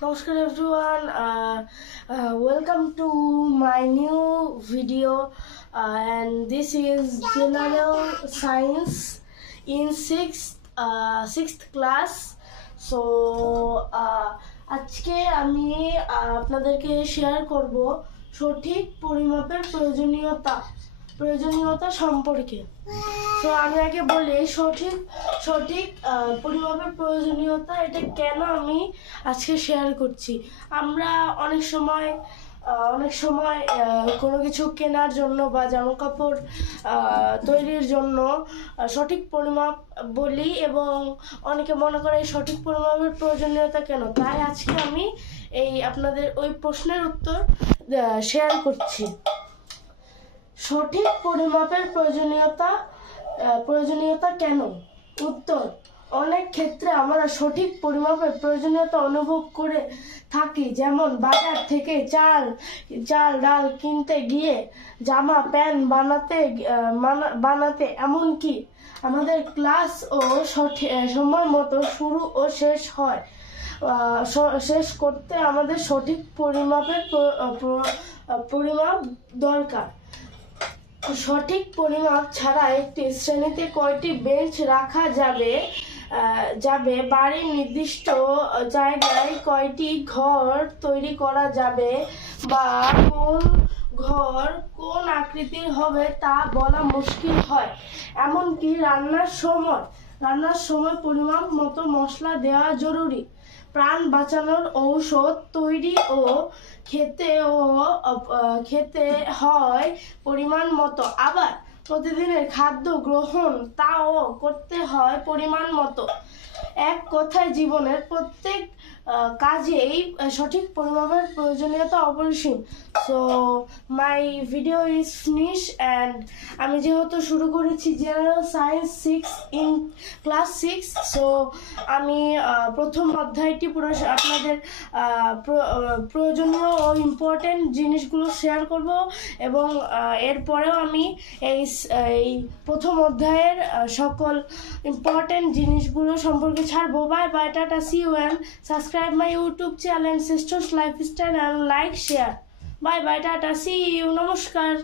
Namaskar everyone. Welcome to my new video, and this is General Science in sixth class. So আজকে আমি আপনাদেরকে share করব সঠিক পরিমাপের প্রয়োজনীয়তা সম্পর্কে। তো আমি আগে বলি সঠিক পরিমাপের প্রয়োজনীয়তা এটা কেন আমি আজকে শেয়ার করছি। আমরা অনেক সময় কোনো কিছু কেনার জন্য বা জামা কাপড় তৈরির জন্য সঠিক পরিমাপ বলি এবং অনেকে মনে করে সঠিক পরিমাপের প্রয়োজনীয়তা কেন। তাই আজকে আমি আপনাদের ওই প্রশ্নের উত্তর শেয়ার করছি। সঠিক পরিমাপের প্রয়োজনীয়তা কেন? উত্তর: অনেক ক্ষেত্রে আমরা সঠিক পরিমাপের প্রয়োজনীয়তা অনুভব করে থাকি, যেমন বাজার থেকে চাল ডাল কিনতে গিয়ে, জামা প্যান্ট বানাতে এমনকি আমাদের ক্লাস ও সময় মতো শুরু ও শেষ করতে আমাদের সঠিক পরিমাপ দরকার। সঠিক পরিমাপ ছাড়া একটি শ্রেণীতে কয়টি বেঞ্চ রাখা যাবে, বাড়ির নির্দিষ্ট জায়গায় কয়টি ঘর তৈরি করা যাবে, বা কোন ঘর কোন আকৃতির হবে তা বলা মুশকিল হয়। এমনকি রান্নার সময় পরিমাপ মতো মশলা দেওয়া জরুরি। প্রাণ বাঁচানোর ঔষধ তৈরি ও খেতে হয় পরিমাণ মতো, আবার প্রতিদিনের খাদ্য গ্রহণ তাও করতে হয় পরিমাণ মতো। এক কথায় জীবনের প্রত্যেক কাজেই সঠিক পরিমাপের প্রয়োজনীয়তা অপরিসীম। So my video is finish, and আমি যেহেতু শুরু করেছি জেনারেল সায়েন্স ক্লাস 6, সো আমি প্রথম অধ্যায়টি পুরো আপনাদের প্রয়োজনীয় ও ইম্পর্টেন্ট জিনিসগুলো শেয়ার করব, এবং এরপরেও আমি এই প্রথম অধ্যায়ের সকল ইম্পর্টেন্ট জিনিসগুলো সম্পর্কে ছাড়বো। Bye bye, tata, see you, and subscribe my YouTube channel Sisters Lifestyle and like, share. Bye bye, tata, see you, namaskar.